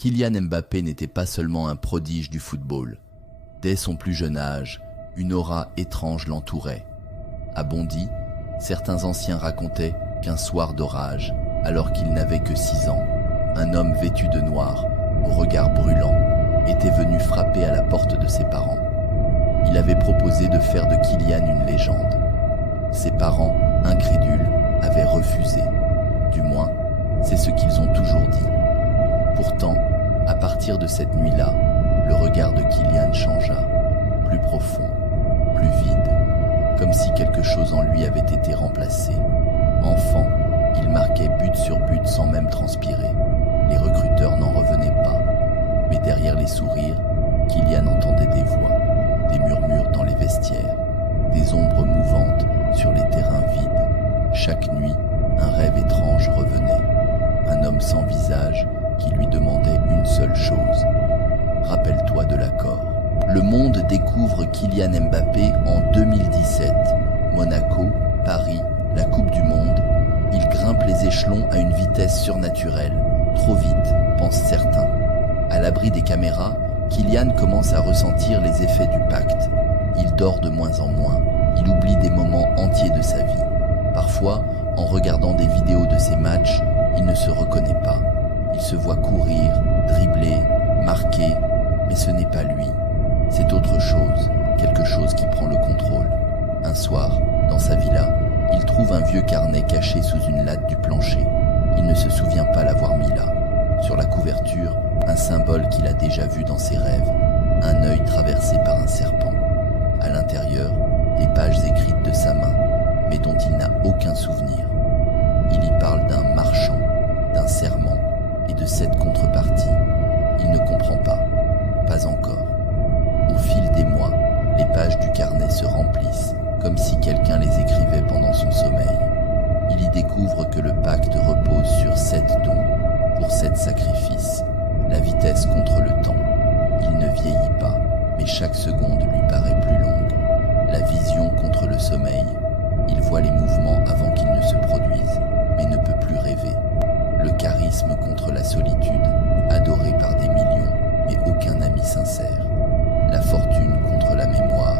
Kylian Mbappé n'était pas seulement un prodige du football. Dès son plus jeune âge, une aura étrange l'entourait. À Bondy, certains anciens racontaient qu'un soir d'orage, alors qu'il n'avait que 6 ans, un homme vêtu de noir, au regard brûlant, était venu frapper à la porte de ses parents. Il avait proposé de faire de Kylian une légende. Ses parents, incrédules, avaient refusé. Du moins, c'est ce qu'ils ont toujours dit. Pourtant, à partir de cette nuit-là, le regard de Kylian changea, plus profond, plus vide, comme si quelque chose en lui avait été remplacé. Enfant, il marquait but sur but sans même transpirer. Les recruteurs n'en revenaient pas. Mais derrière les sourires, Kylian entendait des voix, des murmures dans les vestiaires, des ombres mouvantes sur les terrains vides. Chaque nuit, un rêve étrange revenait. Un homme sans visage qui lui demandait une seule chose. Rappelle-toi de l'accord. Le monde découvre Kylian Mbappé en 2017. Monaco, Paris, la Coupe du Monde. Il grimpe les échelons à une vitesse surnaturelle. Trop vite, pensent certains. À l'abri des caméras, Kylian commence à ressentir les effets du pacte. Il dort de moins en moins. Il oublie des moments entiers de sa vie. Parfois, en regardant des vidéos de ses matchs, il ne se reconnaît pas. Il se voit courir, dribbler, marquer, mais ce n'est pas lui. C'est autre chose, quelque chose qui prend le contrôle. Un soir, dans sa villa, il trouve un vieux carnet caché sous une latte du plancher. Il ne se souvient pas l'avoir mis là. Sur la couverture, un symbole qu'il a déjà vu dans ses rêves, un œil traversé par un serpent. À l'intérieur, des pages écrites de sa main, mais dont il n'a aucun souvenir. Il y parle d'un marchand, d'un serment et de cette contrepartie. Il ne comprend pas encore. Au fil des mois, les pages du carnet se remplissent, comme si quelqu'un les écrivait pendant son sommeil. Il y découvre que le pacte repose sur 7 dons, pour 7 sacrifices, la vitesse contre le temps. Il ne vieillit pas, mais chaque seconde lui paraît plus longue. La vision contre le sommeil. Il voit les mouvements avant qu'ils ne se produisent, mais ne peut plus rêver. Le charisme contre la solitude, adoré par des millions, mais aucun ami sincère. La fortune contre la mémoire,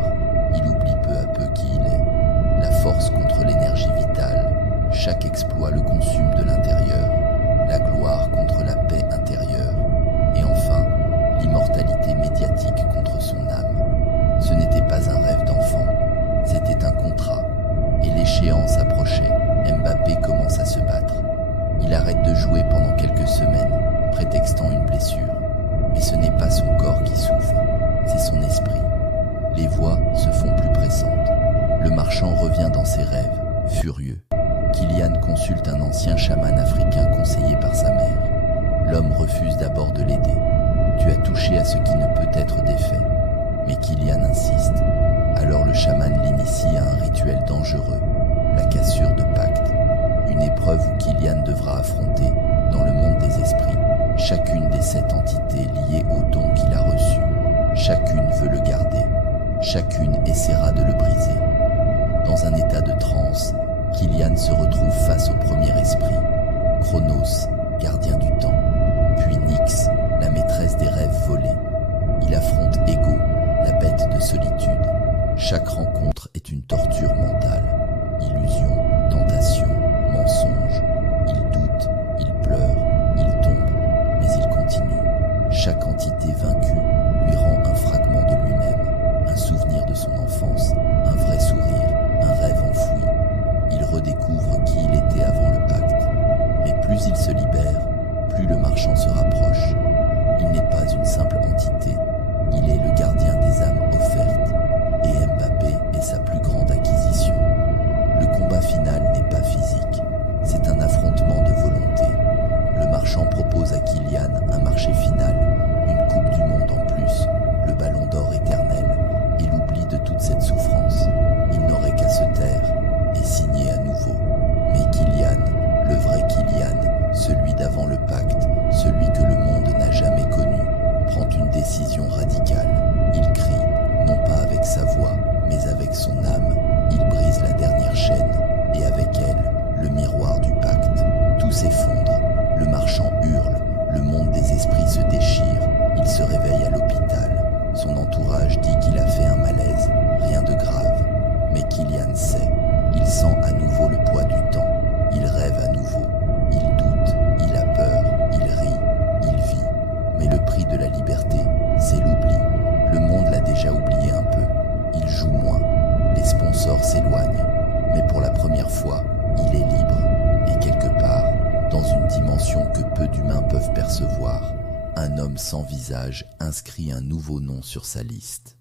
il oublie peu à peu qui il est. La force contre l'énergie vitale, chaque exploit le consume de l'intérieur. La gloire contre la paix intérieure. Et enfin, l'immortalité médiatique contre son âme. Ce n'était pas un rêve d'enfant, c'était un contrat. Et l'échéance approchait, Mbappé commence à se battre. Il arrête de jouer pendant quelques semaines, prétextant une blessure. Mais ce n'est pas son corps qui souffre, c'est son esprit. Les voix se font plus pressantes. Le marchand revient dans ses rêves, furieux. Kylian consulte un ancien chaman africain conseillé par sa mère. L'homme refuse d'abord de l'aider. Tu as touché à ce qui ne peut être défait. Mais Kylian insiste. Alors le chaman l'initie à un rituel dangereux, la cassure de pacte. Une épreuve où Kylian devra affronter, dans le monde des esprits, chacune des 7 entités liées au don qu'il a reçu. Chacune veut le garder. Chacune essaiera de le briser. Dans un état de transe, Kylian se retrouve face au premier esprit. Chronos, gardien du temps. Puis Nyx, la maîtresse des rêves volés. Il affronte Ego, la bête de solitude. Chaque rencontre est une torture mentale. Illusion, tentation, mensonge. Il doute, il pleure, il tombe, mais il continue. Chaque entité vaincue lui rend un fragment de lui-même, un souvenir de son enfance, un vrai sourire, un rêve enfoui. Il redécouvre qui il était avant le pacte. Mais plus il se libère, plus le marchand se rapproche. Il n'est pas une simple entité, il est le gardien des âmes offertes. Et Mbappé est sa plus grande acquisition. Le combat final n'est pas physique, c'est un affrontement de volonté. Le marchand propose à Kylian un marché final, une coupe du monde en plus, le ballon d'or éternel, et l'oubli de toute cette souffrance. Il n'aurait qu'à se taire et signer à nouveau. Mais Kylian, le vrai Kylian, celui d'avant le pacte, celui que dans une dimension que peu d'humains peuvent percevoir. Un homme sans visage inscrit un nouveau nom sur sa liste.